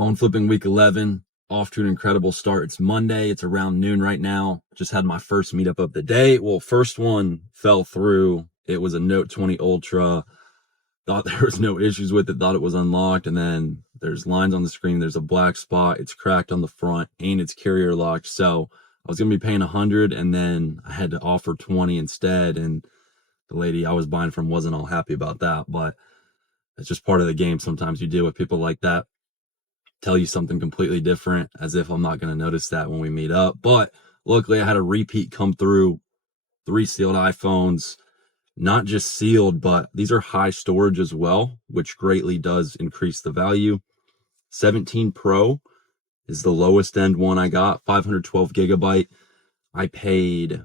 Phone flipping week 11, off to an incredible start. It's Monday. It's around noon right now. Just had my first meetup of the day. Well, first one fell through. It was a Note 20 Ultra. Thought there was no issues with it. Thought it was unlocked. And then there's lines on the screen. There's a black spot. It's cracked on the front and it's carrier locked. So I was going to be paying 100 and then I had to offer 20 instead. And the lady I was buying from wasn't all happy about that. But it's just part of the game. Sometimes you deal with people like that, tell you something completely different, as if I'm not going to notice that when we meet up. But luckily I had a repeat come through, 3 sealed iPhones, not just sealed, but these are high storage as well, which greatly does increase the value. 17 Pro is the lowest end one I got, 512 gigabyte. I paid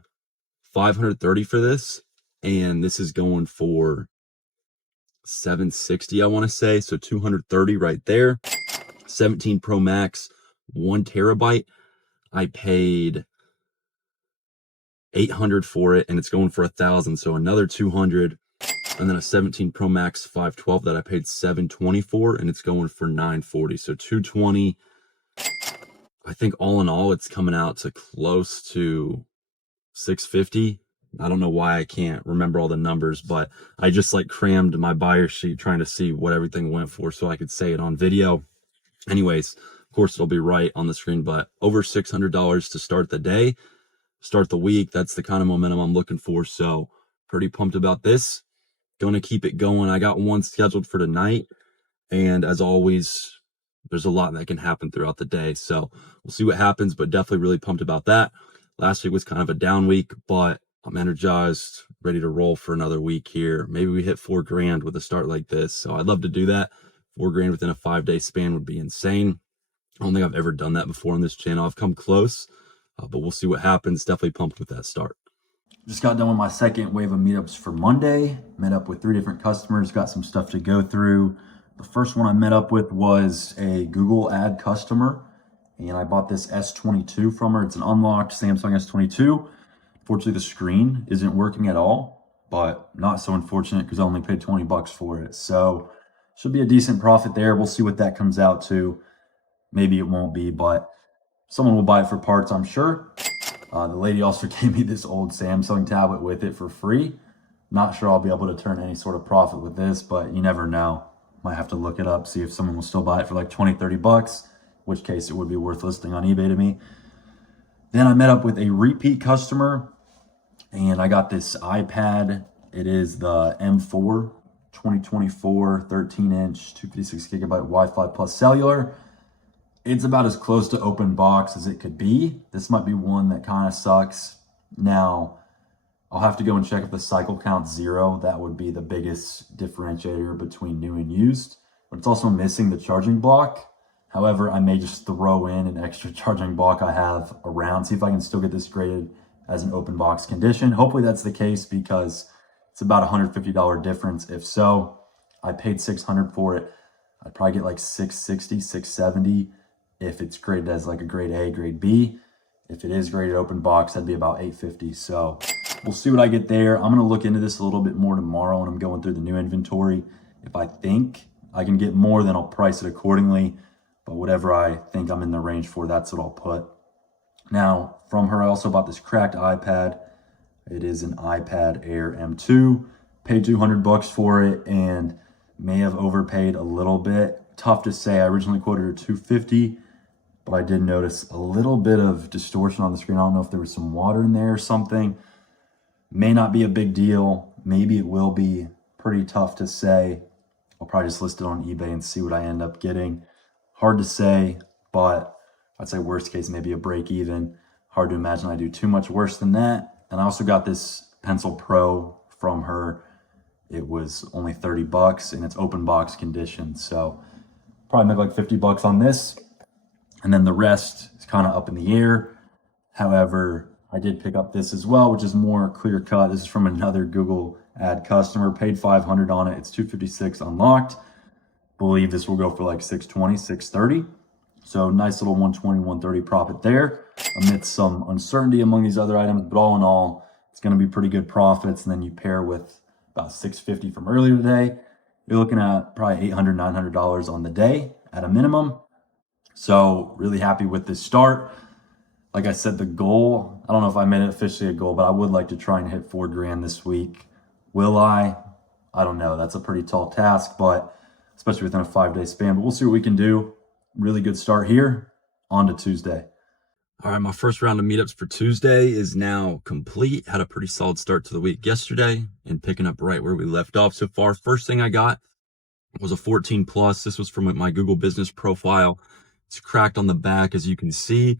530 for this, and this is going for 760, I want to say. So 230 right there. 17 Pro Max, 1 terabyte. I paid 800 for it, and it's going for 1,000. So another 200. And then a 17 Pro Max 512 that I paid 720 for, and it's going for 940. So 220. I think all in all, it's coming out to close to 650. I don't know why I can't remember all the numbers, but I just like crammed my buyer sheet trying to see what everything went for so I could say it on video. Anyways, of course, it'll be right on the screen, but over $600 to start the day, start the week. That's the kind of momentum I'm looking for. So pretty pumped about this. Going to keep it going. I got one scheduled for tonight. And as always, there's a lot that can happen throughout the day. So we'll see what happens, but definitely really pumped about that. Last week was kind of a down week, but I'm energized, ready to roll for another week here. Maybe we hit $4,000 with a start like this. So I'd love to do that. $4,000 within a 5-day span would be insane. I don't think I've ever done that before on this channel. I've come close, but we'll see what happens. Definitely pumped with that start. Just got done with my second wave of meetups for Monday. Met up with 3 different customers, got some stuff to go through. The first one I met up with was a Google ad customer, and I bought this S22 from her. It's an unlocked Samsung S22. Fortunately, the screen isn't working at all, but not so unfortunate because I only paid 20 bucks for it. So should be a decent profit there. We'll see what that comes out to. Maybe it won't be, but someone will buy it for parts, I'm sure. The lady also gave me this old Samsung tablet with it for free. Not sure I'll be able to turn any sort of profit with this, but you never know. Might have to look it up, see if someone will still buy it for like 20, 30 bucks, in which case it would be worth listing on eBay to me. Then I met up with a repeat customer, and I got this iPad. It is the M4 2024 13-inch 256 gigabyte Wi-Fi plus cellular. It's about as close to open box as it could be. This might be one that kind of sucks. Now, I'll have to go and check if the cycle count's 0. That would be the biggest differentiator between new and used. But it's also missing the charging block. However, I may just throw in an extra charging block I have around, see if I can still get this graded as an open box condition. Hopefully that's the case because it's about a $150 difference. If so, I paid $600 for it. I'd probably get like $660, $670 if it's graded as like a grade A, grade B. If it is graded open box, that'd be about $850. So we'll see what I get there. I'm gonna look into this a little bit more tomorrow when I'm going through the new inventory. If I think I can get more, then I'll price it accordingly. But whatever I think I'm in the range for, that's what I'll put. Now, from her, I also bought this cracked iPad. It is an iPad Air M2. Paid 200 bucks for it and may have overpaid a little bit. Tough to say. I originally quoted her 250, but I did notice a little bit of distortion on the screen. I don't know if there was some water in there or something. May not be a big deal. Maybe it will be. Pretty tough to say. I'll probably just list it on eBay and see what I end up getting. Hard to say, but I'd say worst case, maybe a break even. Hard to imagine I do too much worse than that. And I also got this Pencil Pro from her. It was only 30 bucks and it's open box condition. So probably make like 50 bucks on this. And then the rest is kind of up in the air. However, I did pick up this as well, which is more clear cut. This is from another Google ad customer. Paid 500 on it. It's 256 unlocked. Believe this will go for like 620, 630. So nice little 120, 130 profit there amidst some uncertainty among these other items. But all in all, it's going to be pretty good profits. And then you pair with about 650 from earlier today. You're looking at probably $800, $900 on the day at a minimum. So really happy with this start. Like I said, the goal, I don't know if I made it officially a goal, but I would like to try and hit 4 grand this week. Will I? I don't know. That's a pretty tall task, but especially within a 5-day span, but we'll see what we can do. Really good start here. On to Tuesday. All right, my first round of meetups for Tuesday is now complete. Had a pretty solid start to the week yesterday and picking up right where we left off so far. First thing I got was a 14 plus. This was from my Google business profile. It's cracked on the back, as you can see.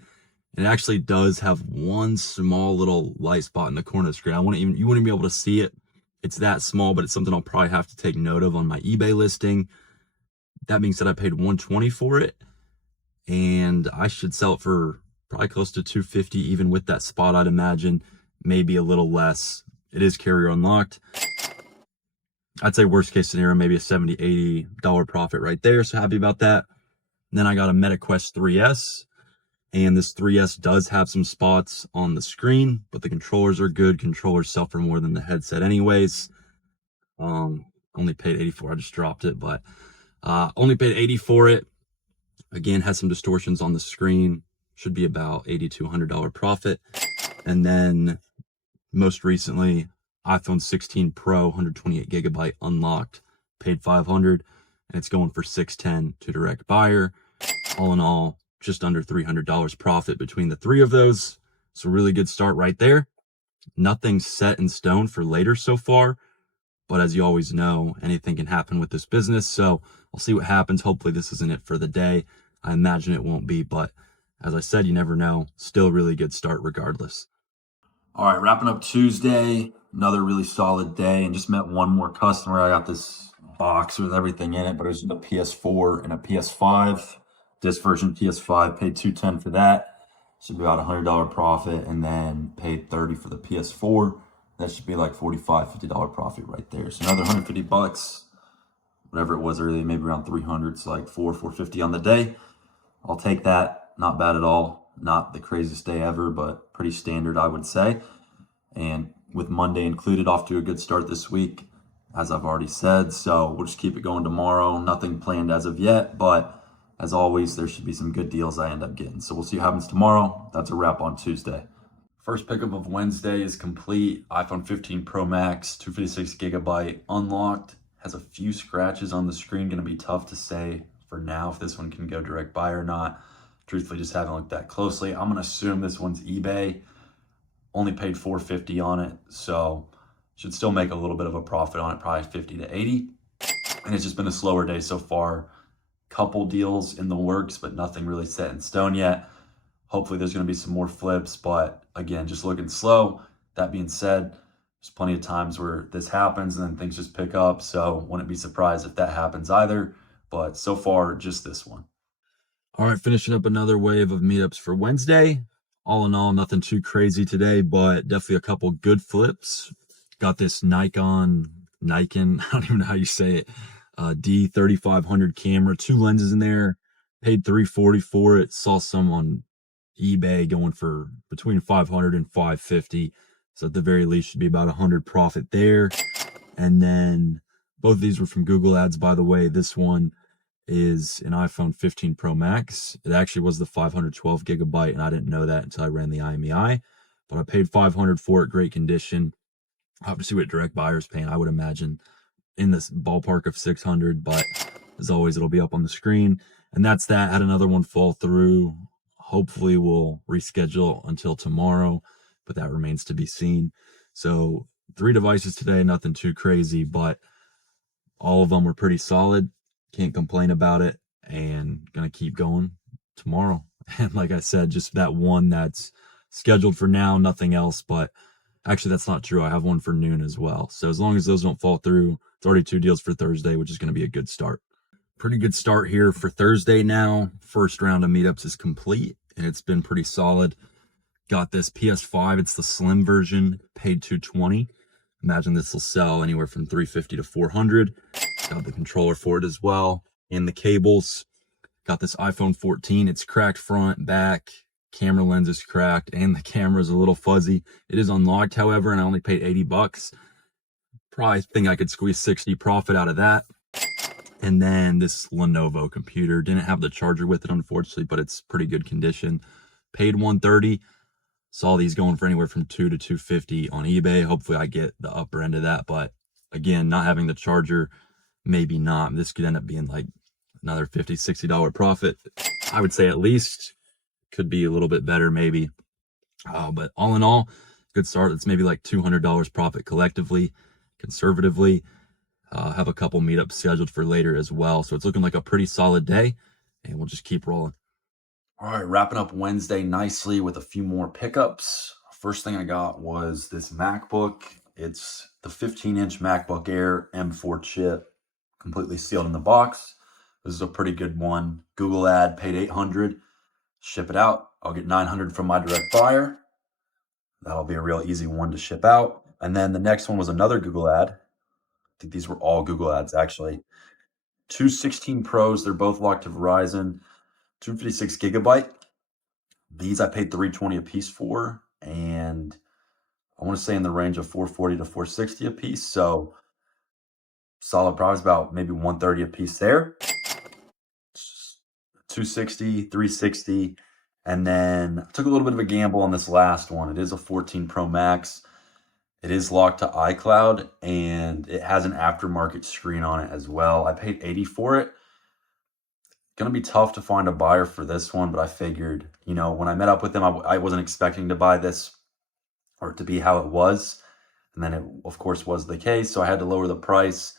And it actually does have one small little light spot in the corner of the screen. You wouldn't be able to see it. It's that small, but it's something I'll probably have to take note of on my eBay listing. That being said, I paid $120 for it, and I should sell it for probably close to $250, even with that spot, I'd imagine, maybe a little less. It is carrier unlocked. I'd say worst case scenario, maybe a $70, $80 profit right there. So happy about that. And then I got a MetaQuest 3S, and this 3S does have some spots on the screen, but the controllers are good. Controllers sell for more than the headset anyways. Only paid $84. I just dropped it, but only paid $80 for it. Again, has some distortions on the screen. Should be about $80 to $100 profit. And then most recently, iPhone 16 Pro, 128 gigabyte unlocked, paid $500, and it's going for $610 to direct buyer. All in all, just under $300 profit between the three of those. So really good start right there. Nothing's set in stone for later so far, but as you always know, anything can happen with this business. So I'll see what happens. Hopefully this isn't it for the day. I imagine it won't be, but as I said, you never know. Still really good start regardless. All right, wrapping up Tuesday, another really solid day, and just met one more customer. I got this box with everything in it, but it was a PS4 and a PS5. This version PS5, paid $210 for that. Should be about $100 profit, and then paid $30 for the PS4. That should be like $45, $50 profit right there. So another $150, whatever it was earlier, maybe around 300. So like $450 on the day. I'll take that. Not bad at all. Not the craziest day ever, but pretty standard, I would say. And with Monday included, off to a good start this week, as I've already said. So we'll just keep it going tomorrow. Nothing planned as of yet, but as always, there should be some good deals I end up getting. So we'll see what happens tomorrow. That's a wrap on Tuesday. First pickup of Wednesday is complete. iPhone 15 Pro Max, 256 gigabyte, unlocked. Has a few scratches on the screen. Going to be tough to say for now if this one can go direct buy or not. Truthfully, just haven't looked that closely. I'm going to assume this one's eBay. Only paid $450 on it, so should still make a little bit of a profit on it, probably $50 to $80. And it's just been a slower day so far. Couple deals in the works, but nothing really set in stone yet. Hopefully there's going to be some more flips, but again, just looking slow. That being said, there's plenty of times where this happens and then things just pick up, so wouldn't be surprised if that happens either. But so far, just this one. All right, finishing up another wave of meetups for Wednesday. All in all, nothing too crazy today, but definitely a couple good flips. Got this Nikon, I don't even know how you say it, D3500 camera, 2 lenses in there, paid $340 for it. Saw some on eBay going for between $500 and $550. So at the very least should be about $100 profit there. And then both of these were from Google Ads, by the way. This one is an iPhone 15 Pro Max. It actually was the 512 gigabyte, and I didn't know that until I ran the IMEI. But I paid $500 for it, great condition. I'll have to see what direct buyer's paying. I would imagine in this ballpark of $600, but as always, it'll be up on the screen. And that's that. Had another one fall through. Hopefully we'll reschedule until tomorrow, but that remains to be seen. So 3 devices today, nothing too crazy, but all of them were pretty solid. Can't complain about it, and gonna keep going tomorrow. And like I said, just that one that's scheduled for now, nothing else. But actually, that's not true. I have one for noon as well. So as long as those don't fall through, it's already 2 deals for Thursday, which is going to be a good start. Pretty good start here for Thursday now. First round of meetups is complete, and it's been pretty solid. Got this PS5. It's the slim version, paid $220. Imagine this will sell anywhere from $350 to $400. Got the controller for it as well, and the cables. Got this iPhone 14. It's cracked front, back, camera lens is cracked, and the camera is a little fuzzy. It is unlocked, however, and I only paid $80. Probably think I could squeeze 60 profit out of that. And then this Lenovo computer, didn't have the charger with it, unfortunately, but it's pretty good condition. Paid $130. Saw these going for anywhere from $2 to $250 on eBay. Hopefully I get the upper end of that. But again, not having the charger, maybe not. This could end up being like another $50, $60 profit. I would say at least. Could be a little bit better maybe. But all in all, good start. It's maybe like $200 profit collectively, conservatively. Have a couple meetups scheduled for later as well. So it's looking like a pretty solid day, and we'll just keep rolling. All right, wrapping up Wednesday nicely with a few more pickups. First thing I got was this MacBook. It's the 15-inch MacBook Air M4 chip, completely sealed in the box. This is a pretty good one. Google ad, paid $800. Ship it out. I'll get $900 from my direct buyer. That'll be a real easy one to ship out. And then the next one was another Google ad. I think these were all Google ads actually. Two 16 Pros. They're both locked to Verizon. 256 gigabyte. These I paid $320 a piece for, and I want to say in the range of $440 to $460 a piece. So solid price, about maybe $130 a piece there. 260, 360, and then I took a little bit of a gamble on this last one. It is a 14 Pro Max. It is locked to iCloud, and it has an aftermarket screen on it as well. I paid $80 for it. Gonna be tough to find a buyer for this one, but I figured, when I met up with them, I wasn't expecting to buy this or to be how it was. And then it, of course, was the case. So I had to lower the price.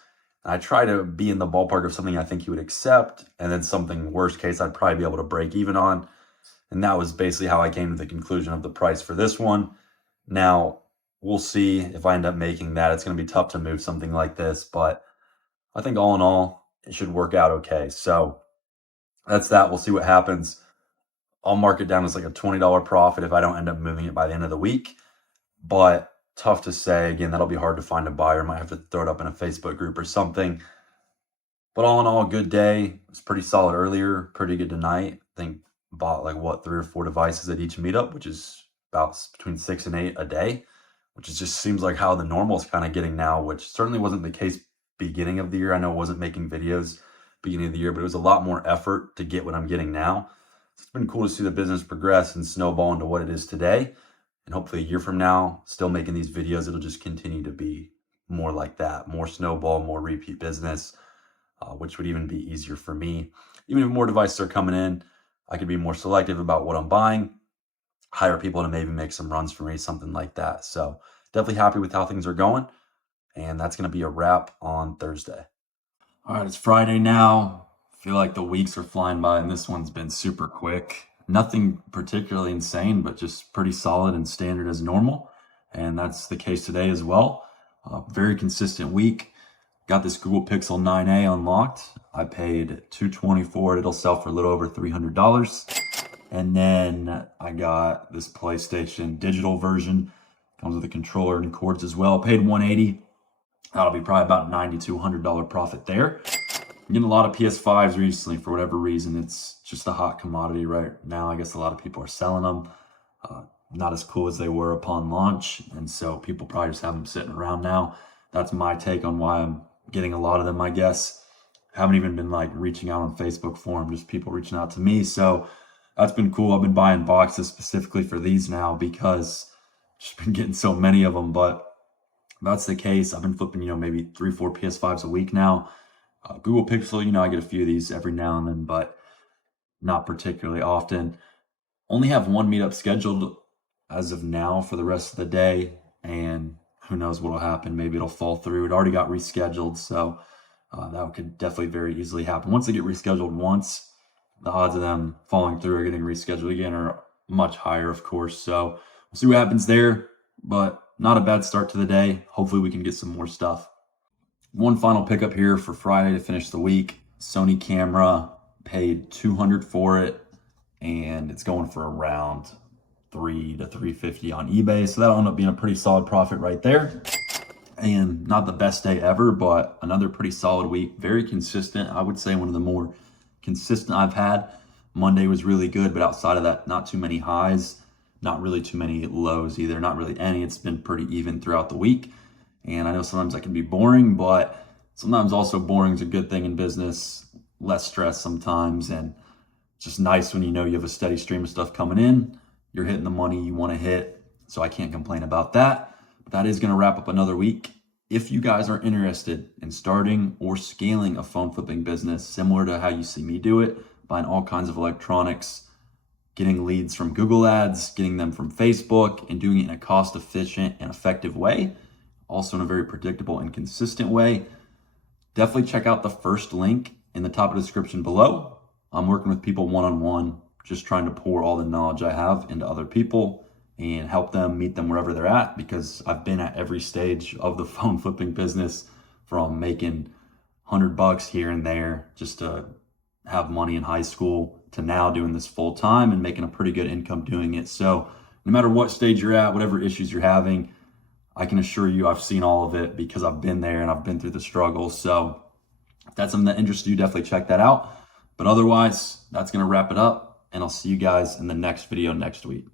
I try to be in the ballpark of something I think he would accept, and then something worst case I'd probably be able to break even on. And that was basically how I came to the conclusion of the price for this one. Now, we'll see if I end up making that. It's going to be tough to move something like this, but I think all in all, it should work out okay. So that's that. We'll see what happens. I'll mark it down as like a $20 profit if I don't end up moving it by the end of the week. But tough to say. Again, that'll be hard to find a buyer. Might have to throw it up in a Facebook group or something. But all in all, good day. It's pretty solid earlier, pretty good tonight. I think bought like 3 or 4 devices at each meetup, which is about between 6 and 8 a day, which is just seems like how the normal is kind of getting now, which certainly wasn't the case beginning of the year. I know I wasn't making videos beginning of the year, but it was a lot more effort to get what I'm getting now. It's been cool to see the business progress and snowball into what it is today. And hopefully a year from now, still making these videos, it'll just continue to be more like that, more snowball, more repeat business, which would even be easier for me. Even if more devices are coming in, I could be more selective about what I'm buying, hire people to maybe make some runs for me, something like that. So definitely happy with how things are going. And that's going to be a wrap on Thursday. All right, it's Friday now. I feel like the weeks are flying by, and this one's been super quick. Nothing particularly insane, but just pretty solid and standard as normal. And that's the case today as well. Very consistent week. Got this Google Pixel 9a unlocked. I paid $220 for it. It'll sell for a little over $300. And then I got this PlayStation digital version. Comes with a controller and cords as well. Paid $180. That'll be probably about $90 to $100 profit there. I'm getting a lot of PS5s recently for whatever reason. It's just a hot commodity right now. I guess a lot of people are selling them. Not as cool as they were upon launch. And so people probably just have them sitting around now. That's my take on why I'm getting a lot of them, I guess. Haven't even been like reaching out on Facebook for them, just people reaching out to me. So that's been cool. I've been buying boxes specifically for these now because I've just been getting so many of them. But that's the case. I've been flipping, maybe 3-4 PS5s a week now. Google Pixel, I get a few of these every now and then, but not particularly often. Only have one meetup scheduled as of now for the rest of the day, and who knows what'll happen. Maybe it'll fall through. It already got rescheduled, so that could definitely very easily happen. Once they get rescheduled once, the odds of them falling through or getting rescheduled again are much higher, of course. So we'll see what happens there, but not a bad start to the day. Hopefully we can get some more stuff. One final pickup here for Friday to finish the week. Sony camera, paid $200 for it, and it's going for around $300 to $350 on eBay. So that'll end up being a pretty solid profit right there. And not the best day ever, but another pretty solid week. Very consistent. I would say one of the more consistent I've had. Monday was really good, but outside of that, not too many highs, not really too many lows either. Not really any. It's been pretty even throughout the week. And I know sometimes that can be boring, but sometimes also boring is a good thing in business, less stress sometimes, and it's just nice when you know you have a steady stream of stuff coming in. You're hitting the money you want to hit, so I can't complain about that. But that is going to wrap up another week. If you guys are interested in starting or scaling a phone flipping business similar to how you see me do it, buying all kinds of electronics, getting leads from Google Ads, getting them from Facebook, and doing it in a cost-efficient and effective way, also in a very predictable and consistent way, definitely check out the first link in the top of the description below. I'm working with people one-on-one, just trying to pour all the knowledge I have into other people and help them meet them wherever they're at, because I've been at every stage of the phone flipping business, from making $100 here and there just to have money in high school to now doing this full time and making a pretty good income doing it. So no matter what stage you're at, whatever issues you're having, I can assure you I've seen all of it because I've been there and I've been through the struggles. So if that's something that interests you, definitely check that out. But otherwise, that's going to wrap it up, and I'll see you guys in the next video next week.